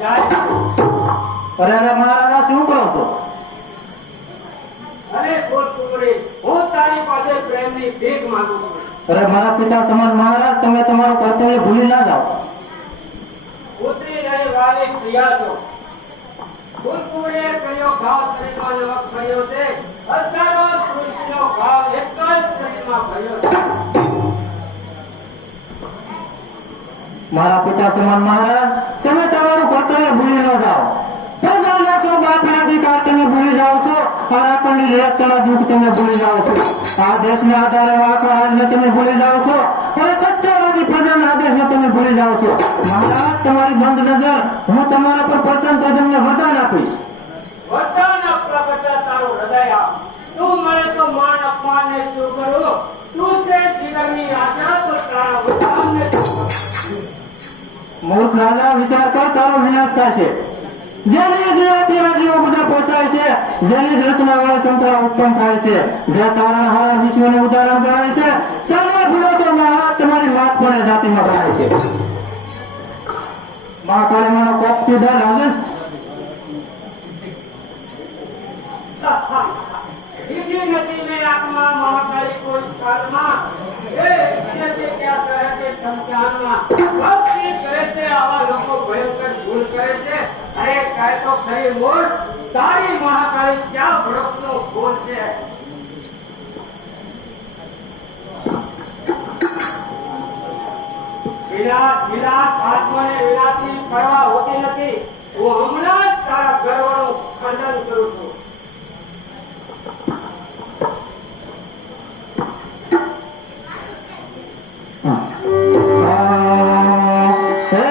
જાય છે। અરે અરે મહારાજ શું કરો છો? અરે ફૂલકુંવરી, હું તારી પાસે પ્રેમની ભીખ માંગુ છું। અરે મારા પિતા સમાન મહારાજ, તમે તમારું કર્તવ્ય ભૂલી ના જાઓ। પુત્રી નહીં વાલી પ્રિયા છો। ફૂલકુંવરીએ કર્યો ભાવ શરીરમાં નમક ભર્યો છે, હજારો સૃષ્ટિનો ભાવ એક જ શરીરમાં ભર્યો છે। મારા પિતા સમાન મહારાજ, તમે તમારું કર્તવ્ય ભૂલી ન જાઓ। પ્રજાનો છો બાપના અધિકાર તમે ભૂલી જાઓ છો, આ આપણની લેખના દુઃખ તમે ભૂલી જાઓ છો, આ દેશના આધારે વાકા રાજને તમે ભૂલી જાઓ છો, અને સત્યવાદી પ્રજાના આદેશને તમે ભૂલી જાઓ છો। મહારાજ, તમારી બંધ નજર હું તમારા પર પ્રસન્ન થઈ તમને વરદાન આપીશ। વરદાન આપવા કરતા તારું હૃદય આપ। તું મળે તો માન અપમાન ને શું કરું? તું છે જીવનની આશા, તો તારા વરદાનને શું કરું? મૂર્ખ રાજા, વિચાર કર, તારો વિનાશ થશે। જેની દયાથી જીવો બધા પોસાય છે, જેની જ રચના વાળી સંતરા ઉત્પન્ન થાય છે, જે તારા હારા વિશ્વનું ઉદાહરણ ગણાય છે, ચાલો ભૂલો છો મહારાજ, તમારી માત પણ જાતિમાં ગણાય છે। મહાકાળીમાનો કોપથી ડર હાજર। બીજી નથી મેં આત્મા મહાકાળી કોઈ કાળમાં, એ છે ત્યાં શહેર કે શમશાનમાં ભક્તિ કરે છે, આવા લોકો ભયંકર ભૂલ કરે છે। અરે કહે તો ખરી મૂર્ખ, તારી મહાકાળી ક્યાં વૃક્ષનો ફૂલ છે? વિલાસ વિલાસ આત્માને વિલાસની પરવા હોતી નથી। હું હમણાં જ તારા ગર્વનું ખંડન કરું છું। હે